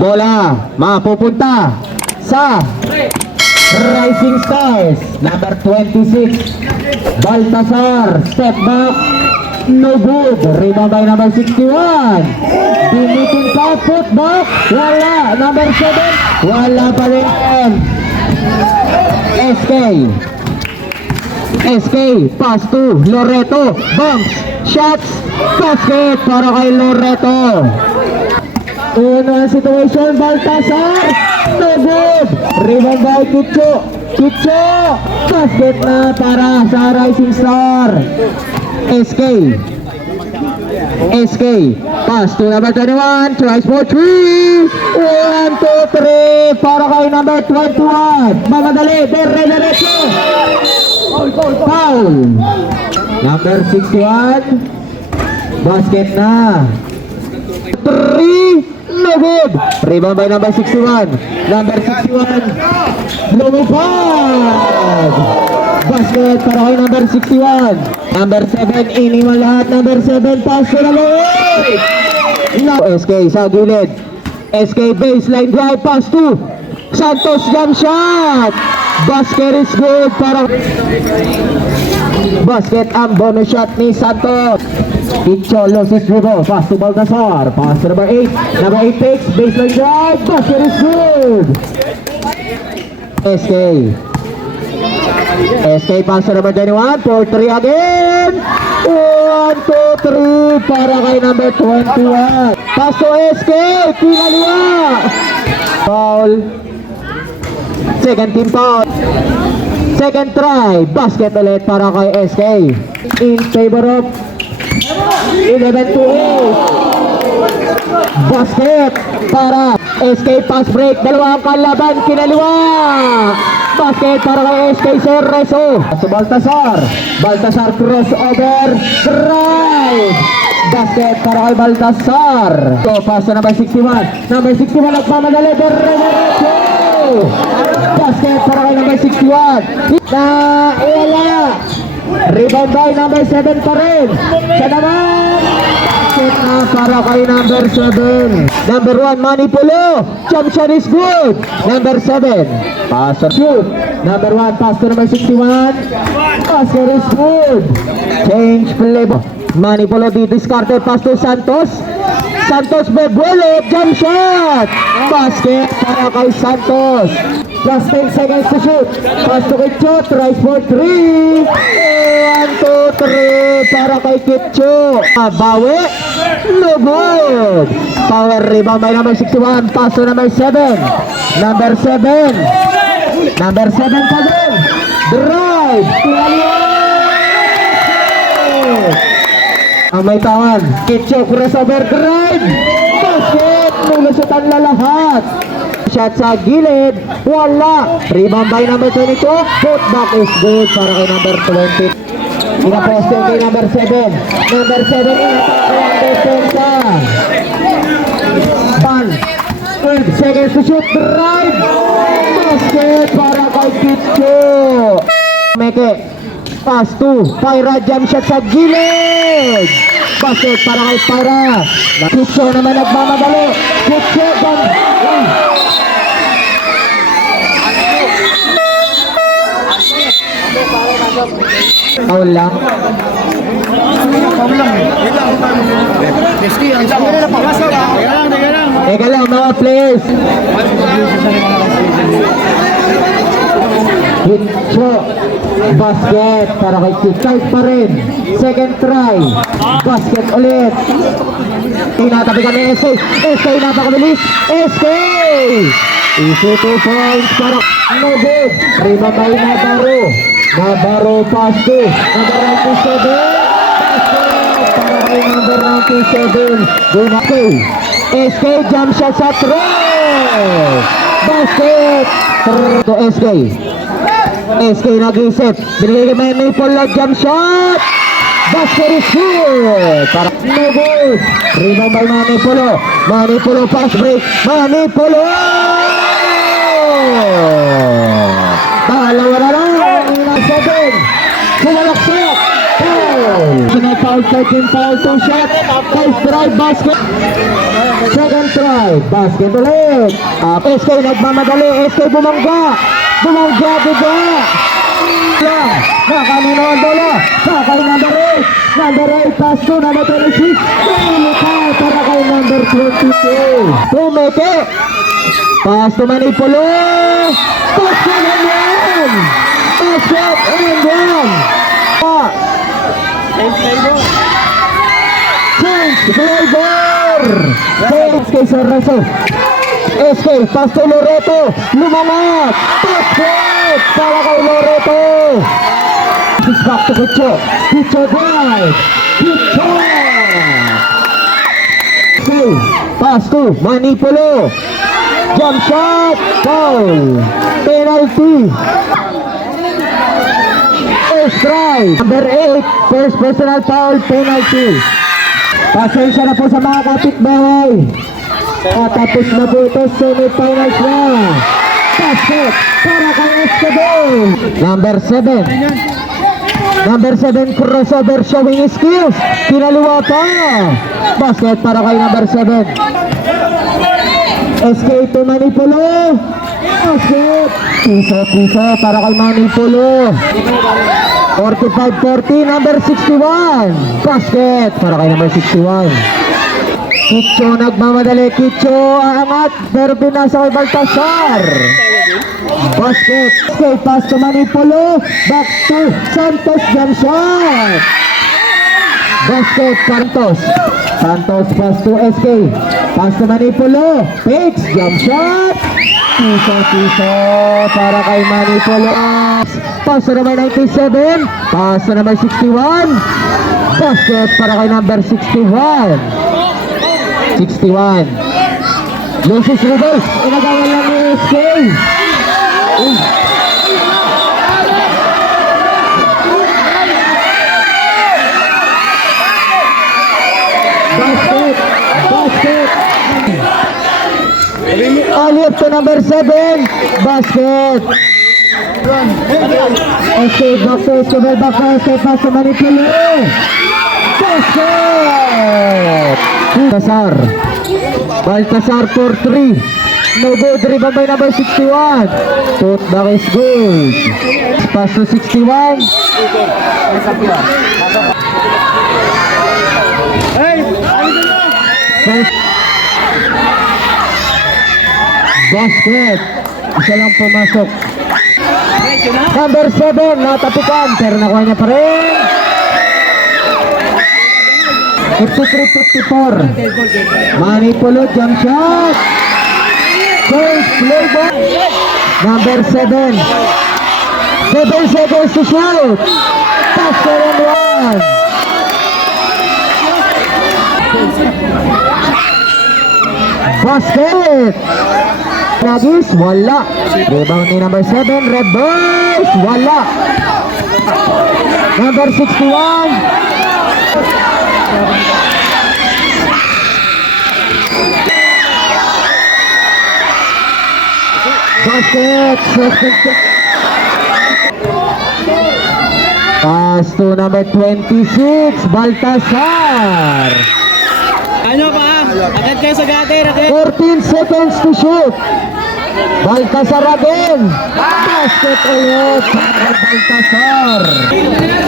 Bola mapupunta sa Rising Stars. Number 26, Baltasar. Step back. No good. Rebound by number 61. Binitin sa putback. Wala. Number 7. Wala pa rin. SK. Pass to Loreto. Bumps. Shots. Basket para kay Loreto. Ano ang situation? Baltasar. No good. Rebound by Kitcho. Basket na para sa Rising Star. SK. Pass to number 21. Tries for 3. 1, 2, 3. Para kay number 21. Magadali. Diretso. Foul. Number 61. Basket na. 3. No good. Rebound by number 61. Number 61. Lumipad. Basket para kay number 61. Number 7. Iniwan lahat. Number 7. Pass to the lane. No. SK sa gilid. SK baseline drive. Pass to Santos. Jump shot. Basket is good para basket ang bonus shot ni Santos. Kitcho loses dribble. Pass to Baltasar. Pass to number 8. Number 8 takes baseline drive. Basket is good. SK pass to number 21. 4-3 again. 1, 2, 3 para kay number 21. Pass to SK. Pinaliwa. Foul. Second team foul. Second try. Basket ulit para kay SK. In favor of 11-8. Basket para SK. Pass break. Dalawang kalaban. Kinaliwa. Basket para kay SK. Serreso. So Baltasar crossover. Drive. Basket para kay Baltasar. So pass to number 61. Number 61 nagmamadali. Diretso. Basket para kay number 61. Wala. Rebound by number 7 pa rin. Siya naman. Basket na para kay number 7. Number 1, Manipulo. Jump shot is good. Number 7. Pass or shoot. Number 1, pass to number 61. Basket is good. Change play. Manipulo di discarded. Pass to Santos. Bebolo. Jump shot. Basket para kay Santos. Plus 10 seconds to shoot. Pass to Kitcho. Tries for 3. 1, 2, 3 para kay Kitcho. Bawi. No good. Power rebound by number 61. Pass to number 7. Number 7 pa din. Drive. Ang may tawan. Kitcho crossover drive. Basket. Nulusutan na lahat. Shot sa gilid. Wala. Rebound by number 22. Putback is good para kay number 20. Pinaposte kay number 7. Number 7 inatak ang defensa. 12 seconds to shoot. Drive. Basket para kay Kitcho. Meke. Pass to Pyra. Jump shot sa gilid. Basket para kay Pyra. Kitcho naman nagmamadali. Kitcho. Foul lang. Teka lang mga players. Kitcho. Basket para kay Kitcho pa rin. Second try. Basket ulit. Tinatabi kami SK napakabilis. SK. Easy 2 points para no good. Rebound by Navarro pass to number 97. Para kay number 97. SK jump shot sa 3. Basket to SK nag-isip. Binigay kay Maple jump shot. Basket is good. Para no good. Rebound by Manipulo pass break. Manipulo. Dalawa na lang. 7. Sumalaksak. Sunod pa foul, second foul, two shot. First drive, basket. Second try, basket ulit. SK nagmamadali, SK bumangga. Bumangga, diba? Nakanino ang bola. Sakay number 8. Number 8, pass to number 26. Pinilita para kay number 22. Pumeke. Pass to Manipolo. Basket and one. Basket and one. Change flavor. Change kay Serreso. SK, pass to Loreto. Lumangat. Basket para kay Loreto. This is back to Kicho. Kicho drive. Kicho. Okay, pass to Manipolo. Jump shot. Foul. Penalty. First try. Number 8. First personal foul. Penalty. Pasensya na po sa mga kapitbahay. At tapos na po ito. Semi-finals na. Basket para kay Escobar. Number 7. Number 7 crossover showing skills. Kinaliwa pa. Basket para kay number 7. SK to Manipolo. Basket. Piso para kay Manipolo. 45-40, number 61. Basket para kay number 61. Kicho nagmamadali. Kicho aangat. Pero pinasa kay Baltasar. Basket. Okay, pass to Manipolo. Back to Santos. Jump shot. Basket. Santos. Santos pass to SK. Pass to Manipolo. Fakes. Jump shot. Piso para kay Manipolo. Pass to number 97. Pass to number 61. Basket para kay number 61. 61. Lucis Rubel. Inagawan lang ni SK. Basket. Alip to number 7. Basket. SK back to Escobar. Back to SK. Pass to Manipolo. Basket. Baltasar for 3. No good. Rebound by number 61. Putback is good. Pass to 61. Basket. Isa lang pumasok. Number 7. Natapikan. Pero nakuha niya pa rin. 53-54. Manipolo jump shot. First play ball. Number 7. 7 seconds to shoot. Basket and one. Basket. Nagis, wala. Rebound ni number 7. Reverse, wala. Number 61. Basket. Pass to number 26. Baltasar. Ano pa? Agad kayo sa gate. 14 seconds to shoot. Baltasar again. Basket ulit. Baltasar.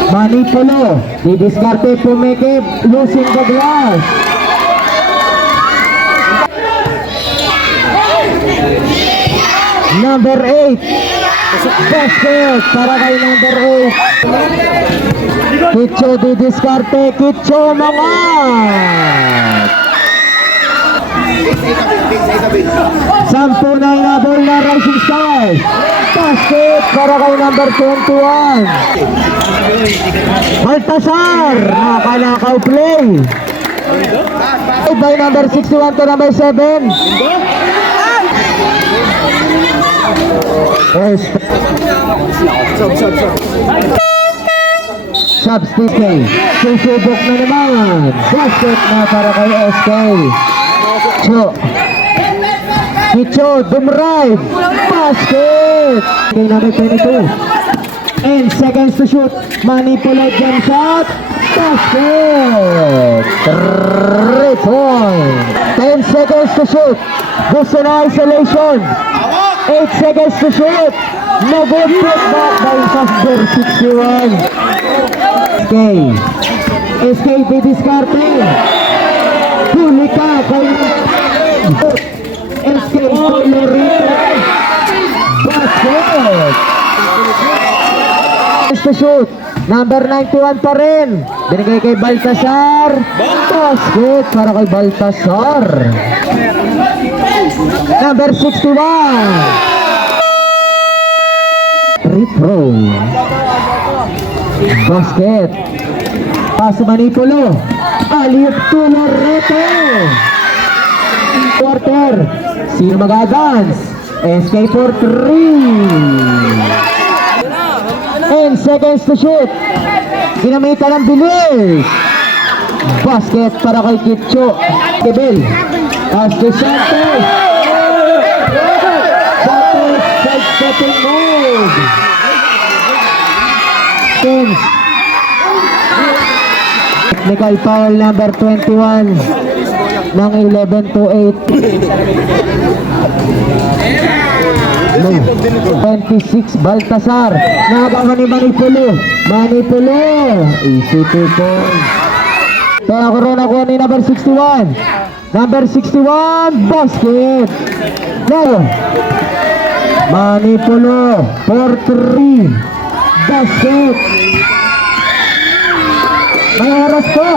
Manipolo. Didiskarte Pumeke. Losing the glass. Number 8. Basket para kay number 8. Kicho didiskarte. Kicho mangat. 10 na inabol na Rising Stars. Basket para kay number 21. Baltasar. Nakalakaw play. By number 61 to number 7. Substitute. Susubok na naman. Basket na para kay SK. Kicho, dumrive. Basket. Kay number 22. And seconds to shoot. Manipolo jump shot. Basket! 3 points! 10 seconds to shoot. Gusto na isolation. 8 seconds to shoot. No good, put back by Pastor 61. SK Bidiscarte. Huli ka kay SK Colorito. Basket! To shoot. Number 91 pa rin. Binigay kay Baltasar. Basket para kay Baltasar. Number 61. Free throw. Basket. Paso Manipolo. Aliyot to Loreto. Quarter. Sino mag-advance? SK for 3. 10 seconds to shoot. Ginamitan ng bilis. Basket para kay Kitcho. Kebel. Asco Santos. Santos side-stepping move. Tense. Technical foul number 21 ng 11 to 8. 26 Baltasar. Nakagawa ni Manipolo. Easy 2 points. Kaya ko rin nakuha ni number 61. Number 61, basket. No. Manipolo for 3. Basket. May oras pa.